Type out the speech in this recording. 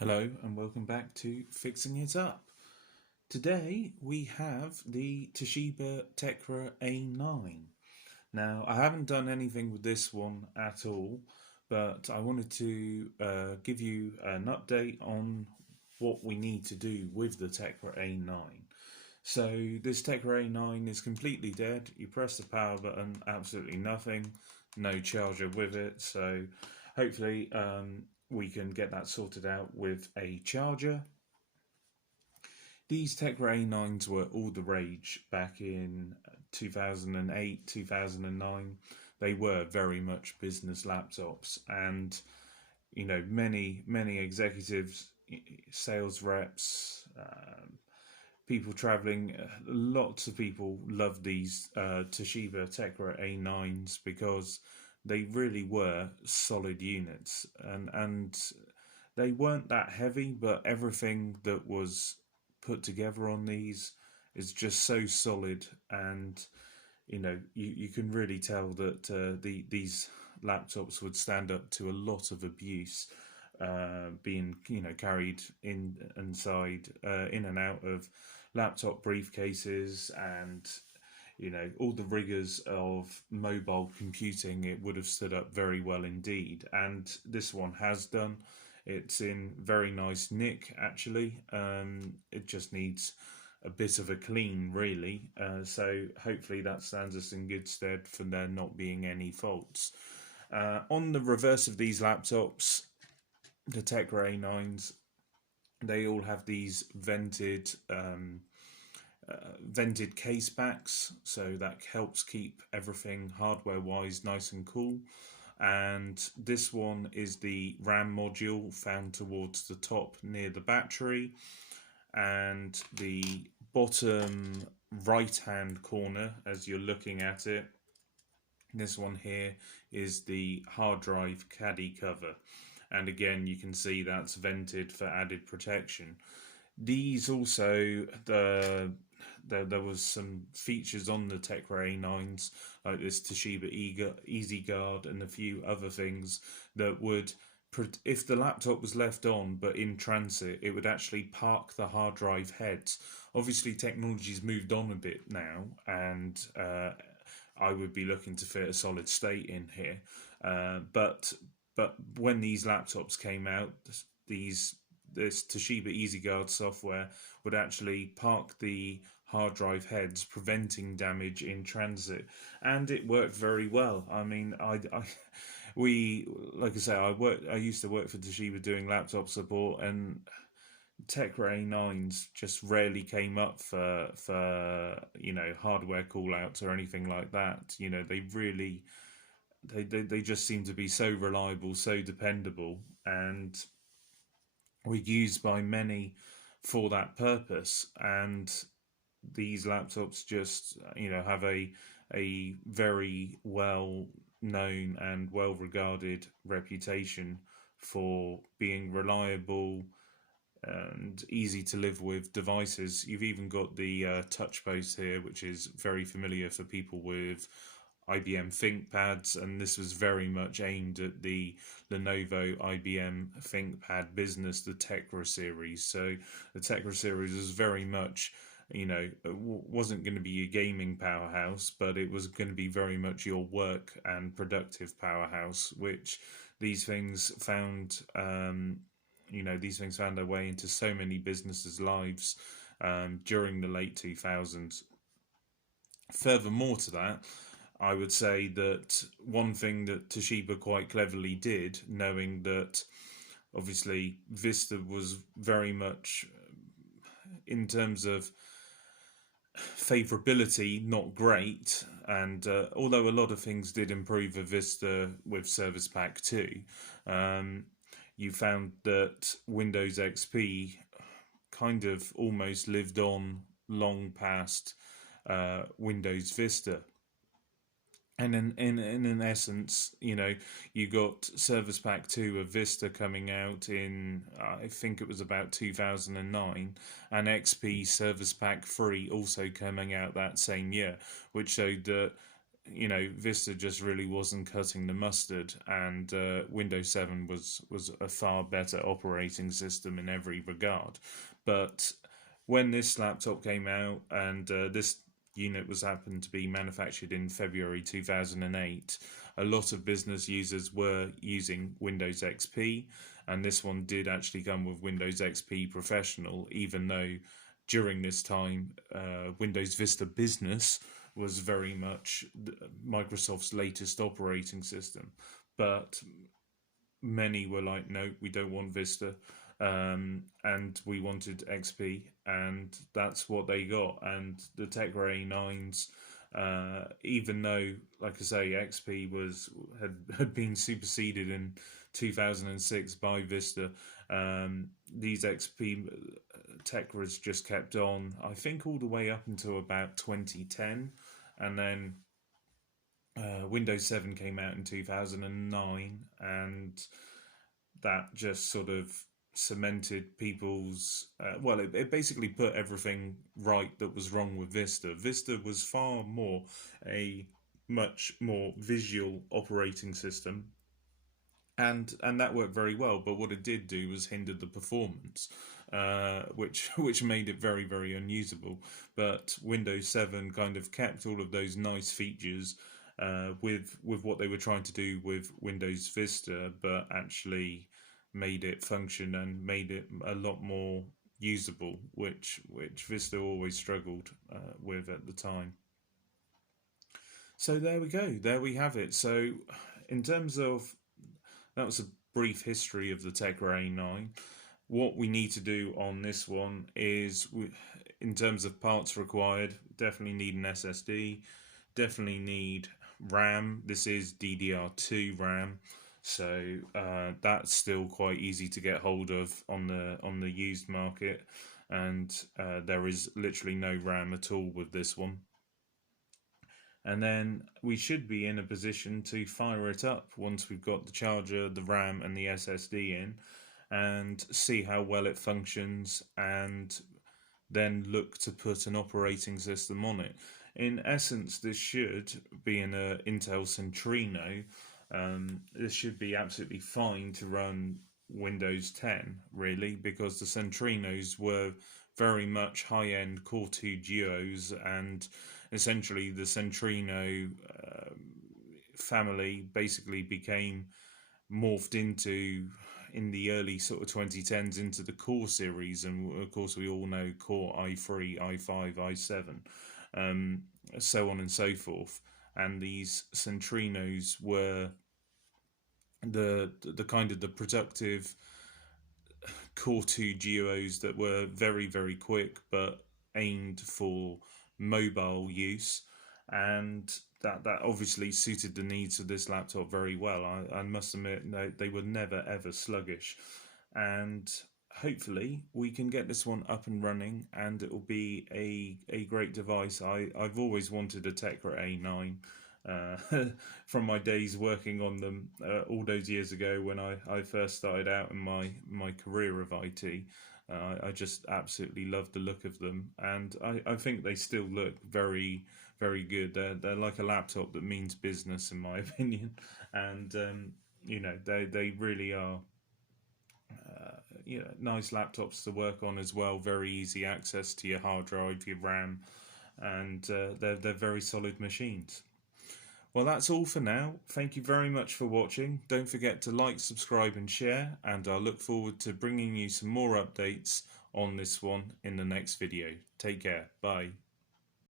Hello and welcome back to Fixing It Up. Today we have the Toshiba Tecra A9. Now I haven't done anything with this one at all, but I wanted to give you an update on what we need to do with the Tecra A9. So this Tecra A9 is completely dead. You press the power button, absolutely nothing, no charger with it. So hopefully we can get that sorted out with a charger. These Tecra A9s were all the rage back in 2008, 2009. They were very much business laptops, and many executives, sales reps, people traveling, lots of people love these Toshiba Tecra A9s because they really were solid units, and they weren't that heavy, but everything that was put together on these is just so solid, and you can really tell that these laptops would stand up to a lot of abuse, being carried inside, in and out of laptop briefcases, and all the rigors of mobile computing. It would have stood up very well indeed, and this one has done. It's in very nice nick, actually. It just needs a bit of a clean, really. So hopefully that stands us in good stead for there not being any faults. On the reverse of these laptops, the Tecra A9s, they all have these vented case backs, so that helps keep everything hardware-wise nice and cool. And this one is the RAM module found towards the top near the battery, and the bottom right hand corner as you're looking at it, this one here is the hard drive caddy cover, and again you can see that's vented for added protection. These also, there was some features on the Tecra A9s, like this Toshiba Easy Guard and a few other things that would, if the laptop was left on but in transit, it would actually park the hard drive heads. Obviously technology's moved on a bit now, and I would be looking to fit a solid state in here, but when these laptops came out, this Toshiba EasyGuard software would actually park the hard drive heads, preventing damage in transit, and it worked very well. I mean, we, like I say, I used to work for Toshiba doing laptop support, and Tecra A9s just rarely came up for hardware callouts or anything like that. They really they just seem to be so reliable, so dependable, and were used by many for that purpose. And these laptops just have a very well known and well regarded reputation for being reliable and easy to live with devices. You've even got the touch post here, which is very familiar for people with IBM ThinkPads, and this was very much aimed at the Lenovo IBM ThinkPad Business, the Tecra series. So the Tecra series was very much, it wasn't going to be a gaming powerhouse, but it was going to be very much your work and productive powerhouse, which these things found, these things found their way into so many businesses' lives during the late 2000s. Furthermore to that, I would say that one thing that Toshiba quite cleverly did, knowing that obviously Vista was very much, in terms of favorability, not great, and although a lot of things did improve with Vista with Service Pack 2, you found that Windows XP kind of almost lived on long past Windows Vista. And in essence, you got Service Pack 2 of Vista coming out in, I think it was about 2009, and XP Service Pack 3 also coming out that same year, which showed that Vista just really wasn't cutting the mustard, and Windows 7 was a far better operating system in every regard. But when this laptop came out, and this unit was happened to be manufactured in February 2008, a lot of business users were using Windows XP, and this one did actually come with Windows XP Professional, even though during this time Windows Vista Business was very much Microsoft's latest operating system. But many were like, no, we don't want Vista, and we wanted XP, and that's what they got. And the Tecra A9s, even though, like I say, XP had been superseded in 2006 by Vista, these XP Tecras just kept on, I think, all the way up until about 2010, and then Windows 7 came out in 2009, and that just sort of cemented people's it basically put everything right that was wrong with Vista. Vista was far more a much more visual operating system, and that worked very well, but what it did do was hinder the performance, which made it very, very unusable. But Windows 7 kind of kept all of those nice features with what they were trying to do with Windows Vista, but actually made it function and made it a lot more usable, which Vista always struggled with at the time. So there we go. There we have it. So in terms of, that was a brief history of the Tecra A9. What we need to do on this one is, in terms of parts required, definitely need an SSD, definitely need RAM. This is DDR2 RAM, so that's still quite easy to get hold of on the used market, and there is literally no RAM at all with this one. And then we should be in a position to fire it up once we've got the charger, the RAM and the SSD in, and see how well it functions, and then look to put an operating system on it. In essence, this should be an Intel Centrino. This should be absolutely fine to run Windows 10, really, because the Centrinos were very much high-end Core 2 Duos, and essentially the Centrino family basically became morphed into, in the early sort of 2010s, into the Core series, and of course we all know Core i3, i5, i7, so on and so forth. And these Centrinos were the kind of the productive Core 2 Duos that were very, very quick but aimed for mobile use, and that obviously suited the needs of this laptop very well. I must admit, no, they were never ever sluggish, and hopefully we can get this one up and running, and it will be a great device. I've always wanted a Tecra A9. From my days working on them all those years ago when I first started out in my career of IT. I just absolutely love the look of them, and I think they still look very, very good. They're like a laptop that means business, in my opinion, and they really are nice laptops to work on as well. Very easy access to your hard drive, your RAM, and they're very solid machines. Well, that's all for now. Thank you very much for watching. Don't forget to like, subscribe and share, and I look forward to bringing you some more updates on this one in the next video. Take care. Bye.